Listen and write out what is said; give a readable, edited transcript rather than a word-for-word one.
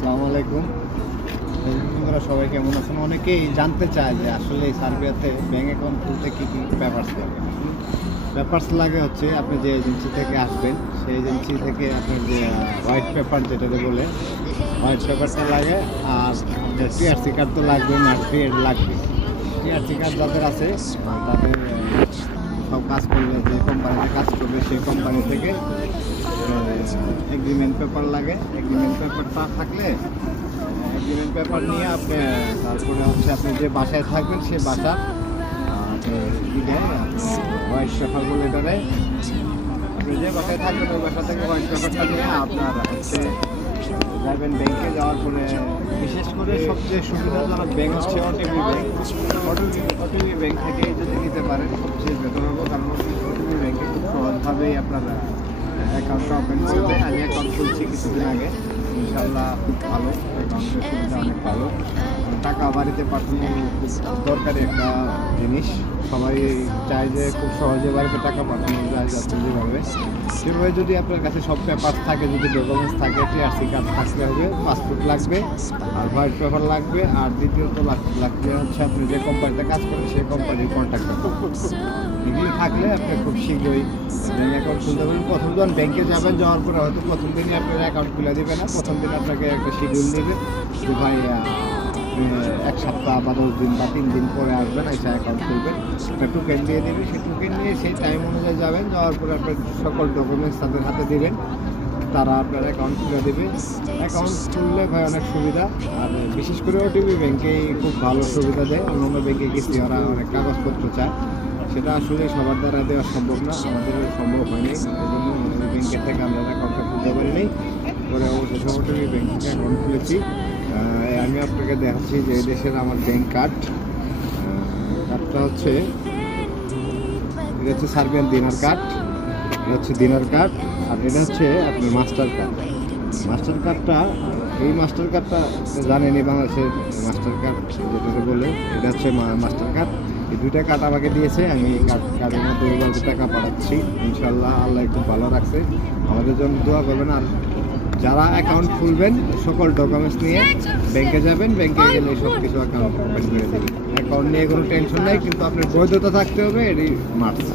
আসসালামু আলাইকুম। বন্ধুরা সবাই কেমন আছেন? অনেকেই জানতে চায় যে আসলে সার্বিয়াতে ব্যাংক অ্যাকাউন্ট খুলতে কী কী পেপারস লাগে। পেপারস লাগে হচ্ছে আপনি যে এজেন্সি থেকে আসবেন সেই এজেন্সি থেকে আপনার যে হোয়াইট পেপার যেটাকে বলে হোয়াইট পেপারটা লাগে, আর টিআরসি কার্ড তো লাগবে, মার্কশিট লাগবে। টিআরসি কার্ড যাদের আছে তাদের সব কাজ করবে, যে কোম্পানিতে কাজ করবে সেই কোম্পানি থেকে এগ্রিমেন্ট পেপার লাগে। এগ্রিমেন্ট পেপারটা থাকলে এগ্রিমেন্ট পেপার নিয়ে আপনি তারপরে হচ্ছে আপনি যে বাসায় থাকবেন সেই বাসা হোয়াইট পেপার বলে এটারে, আপনি যে বাসায় থাকবেন ওই বাসা থেকে হোয়াইট পেপারটা নিয়ে আপনার হচ্ছে যাবেন ব্যাংকে। যাওয়ার পরে বিশেষ করে সবচেয়ে সুবিধাজনক ব্যাংক হচ্ছে ওটিপি ব্যাংক। ওটিপি ব্যাংক থেকে যদি নিতে পারেন সবচেয়ে বেটার হবে, কারণ ওটিপি ব্যাংকে খুব সহজভাবেই আপনারা অ্যাকাউন্টটা ওপেন করে দেয়। আমি অ্যাকাউন্ট খুলছি কিছুদিন আগে, ইনশাল্লাহ খুব ভালো, অ্যাকাউন্টের সুবিধা অনেক ভালো। টাকা বাড়িতে পাঠানো খুব দরকারি একটা জিনিস। সবাই চায় যে খুব সহজে বাড়িতে টাকা পাঠানো যায়, যাচ্ছে যেভাবে সেভাবে যদি আপনার কাছে সব পেপার থাকে, যদি ডকুমেন্টস থাকে, টিআরসি কার্ড থাকতে হবে, পাসপোর্ট লাগবে, আর হোয়াইট পেপার লাগবে, আর দ্বিতীয়ত লাগবে হচ্ছে আপনি যে কোম্পানিতে কাজ করেন সেই কোম্পানির কন্ট্যাক্ট এগুলি থাকলে আপনি খুব শীঘ্রই ব্যাঙ্ক অ্যাকাউন্ট খুলতে পারবেন। প্রথম যখন ব্যাংকে যাবেন, যাওয়ার পরে হয়তো প্রথম দিনই আপনার অ্যাকাউন্ট খুলে দেবে না, প্রথম দিন আপনাকে একটা শিডিউল দেবে যে ভাই এক সপ্তাহ বা 10 দিন বা 3 দিন পরে আসবেন, এসে অ্যাকাউন্ট খুলবেন, একটা টোকেন দিয়ে দেবে। সেই টোকেন নিয়ে সেই টাইম অনুযায়ী যাবেন, যাওয়ার পরে আপনার সকল ডকুমেন্টস তাদের হাতে দেবেন, তারা আপনার অ্যাকাউন্ট খুলে দেবে। অ্যাকাউন্ট খুললে ভাই অনেক সুবিধা, আর বিশেষ করে ওটিপি ব্যাংকেই খুব ভালো সুবিধা দেয়। অন্য ব্যাংকে গেছি ওরা অনেক কাগজপত্র চায়, সেটা আসলে সবার দ্বারা দেওয়া সম্ভব না, আমাদের সম্ভব হয়নি। এই জন্য ব্যাংকের থেকে আমরা অ্যাকাউন্টটা খুলতে পারিনি, পরে অবশেষে ওটিপি ব্যাংক থেকে অ্যাকাউন্ট খুলেছি। আমি আপনাকে দেখাচ্ছি যে এই দেশের আমার ব্যাংক কার্ডটা হচ্ছে, এটা হচ্ছে সার্বিয়ান দিনার কার্ড, এটা হচ্ছে দিনার কার্ড, আর এটা হচ্ছে আপনার মাস্টার কার্ড। মাস্টার কার্ডটা, এই মাস্টার কার্ডটা জানেনি বাংলাদেশের মাস্টার কার্ড যেটাকে বলে, এটা হচ্ছে মাস্টার কার্ড। এই দুইটা কার্ড আমাকে দিয়েছে, আমি এই কার্ডের মধ্যে এইভাবে টাকা পাঠাচ্ছি। ইনশাল্লাহ আল্লাহ একটু ভালো রাখছে, আমাদের জন্য দোয়া করবেন। আর যারা অ্যাকাউন্ট খুলবেন সকল ডকুমেন্টস নিয়ে ব্যাংকে যাবেন, ব্যাংকে গেলে সব কিছু অ্যাকাউন্ট ওপেন করে দেবেন। অ্যাকাউন্ট নিয়ে কোনো টেনশন নেই, কিন্তু আপনার বৈধতা থাকতে হবে, এটি মাস্ট।